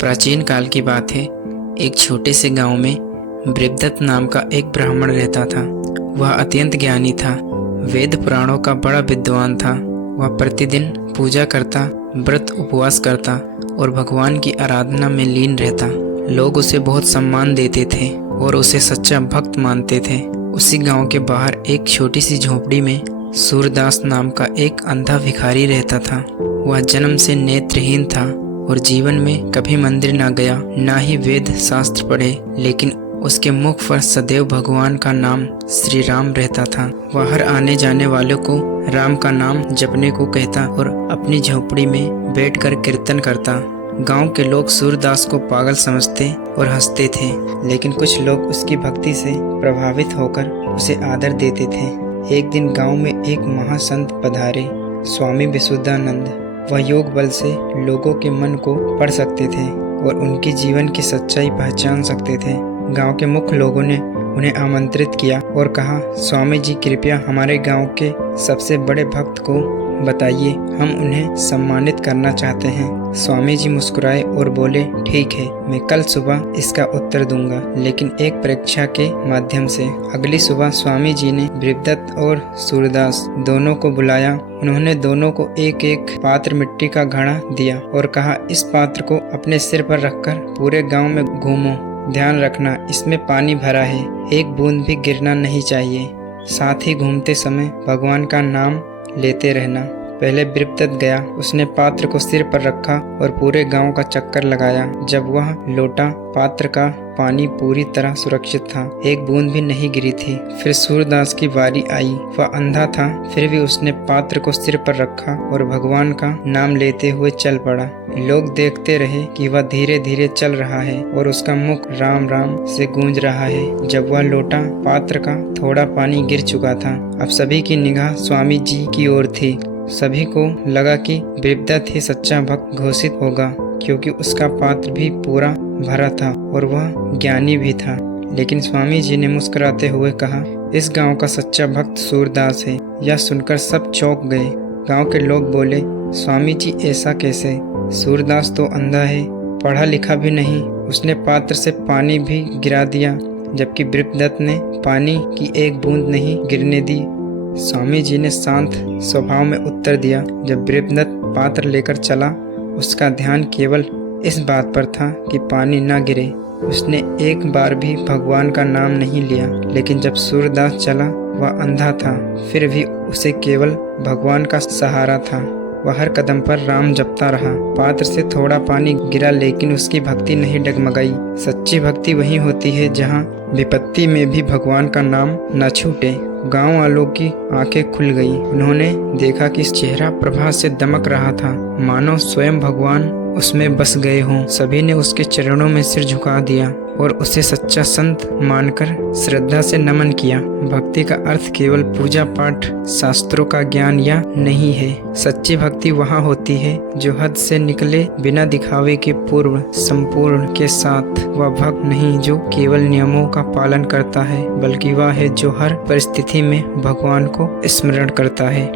प्राचीन काल की बात है। एक छोटे से गांव में बृहदत्त नाम का एक ब्राह्मण रहता था। वह अत्यंत ज्ञानी था, वेद पुराणों का बड़ा विद्वान था। वह प्रतिदिन पूजा करता, व्रत उपवास करता और भगवान की आराधना में लीन रहता। लोग उसे बहुत सम्मान देते थे और उसे सच्चा भक्त मानते थे। उसी गांव के बाहर एक छोटी सी झोपड़ी में सूरदास नाम का एक अंधा भिखारी रहता था। वह जन्म से नेत्रहीन था और जीवन में कभी मंदिर ना गया, ना ही वेद शास्त्र पढ़े, लेकिन उसके मुख पर सदैव भगवान का नाम श्री राम रहता था। वह हर आने जाने वालों को राम का नाम जपने को कहता और अपनी झोपड़ी में बैठकर कीर्तन करता। गांव के लोग सूरदास को पागल समझते और हंसते थे, लेकिन कुछ लोग उसकी भक्ति से प्रभावित होकर उसे आदर देते थे। एक दिन गांव में एक महासंत पधारे, स्वामी विशुद्धानंद। वह योग बल से लोगों के मन को पढ़ सकते थे और उनके जीवन की सच्चाई पहचान सकते थे। गांव के मुख्य लोगों ने उन्हें आमंत्रित किया और कहा, स्वामी जी कृपया हमारे गांव के सबसे बड़े भक्त को बताइए, हम उन्हें सम्मानित करना चाहते हैं। स्वामी जी मुस्कुराए और बोले, ठीक है, मैं कल सुबह इसका उत्तर दूंगा, लेकिन एक परीक्षा के माध्यम से। अगली सुबह स्वामी जी ने बृहदत्त और सूरदास दोनों को बुलाया। उन्होंने दोनों को एक एक पात्र मिट्टी का घड़ा दिया और कहा, इस पात्र को अपने सिर पर रखकर पूरे गांव में घूमो। ध्यान रखना, इसमें पानी भरा है, एक बूंद भी गिरना नहीं चाहिए। साथ ही घूमते समय भगवान का नाम लेते रहना। पहले बृहदत्त गया, उसने पात्र को सिर पर रखा और पूरे गांव का चक्कर लगाया। जब वह लौटा, पात्र का पानी पूरी तरह सुरक्षित था, एक बूंद भी नहीं गिरी थी। फिर सूरदास की बारी आई। वह अंधा था, फिर भी उसने पात्र को सिर पर रखा और भगवान का नाम लेते हुए चल पड़ा। लोग देखते रहे कि वह धीरे धीरे चल रहा है और उसका मुख राम राम से गूंज रहा है। जब वह लौटा, पात्र का थोड़ा पानी गिर चुका था। अब सभी की निगाह स्वामी जी की ओर थी। सभी को लगा कि बृहदत्त ही सच्चा भक्त घोषित होगा, क्योंकि उसका पात्र भी पूरा भरा था और वह ज्ञानी भी था। लेकिन स्वामी जी ने मुस्कुराते हुए कहा, इस गांव का सच्चा भक्त सूरदास है। यह सुनकर सब चौंक गए। गांव के लोग बोले, स्वामी जी ऐसा कैसे? सूरदास तो अंधा है, पढ़ा लिखा भी नहीं, उसने पात्र से पानी भी गिरा दिया, जबकि बृहदत्त ने पानी की एक बूंद नहीं गिरने दी। स्वामी जी ने शांत स्वभाव में उत्तर दिया, जब बृहदत्त पात्र लेकर चला, उसका ध्यान केवल इस बात पर था कि पानी न गिरे। उसने एक बार भी भगवान का नाम नहीं लिया। लेकिन जब सूरदास चला, वह अंधा था, फिर भी उसे केवल भगवान का सहारा था। वह हर कदम पर राम जपता रहा। पात्र से थोड़ा पानी गिरा, लेकिन उसकी भक्ति नहीं डगमगाई। सच्ची भक्ति वही होती है जहाँ विपत्ति में भी भगवान का नाम न छूटे। गांव वालों की आंखें खुल गई। उन्होंने देखा कि चेहरा प्रभा से दमक रहा था, मानो स्वयं भगवान उसमें बस गए हों। सभी ने उसके चरणों में सिर झुका दिया और उसे सच्चा संत मानकर श्रद्धा से नमन किया। भक्ति का अर्थ केवल पूजा पाठ, शास्त्रों का ज्ञान या नहीं है। सच्ची भक्ति वहाँ होती है जो हद से निकले बिना दिखावे के पूर्व संपूर्ण के साथ। वह भक्त नहीं जो केवल नियमों का पालन करता है, बल्कि वह है जो हर परिस्थिति में भगवान को स्मरण करता है।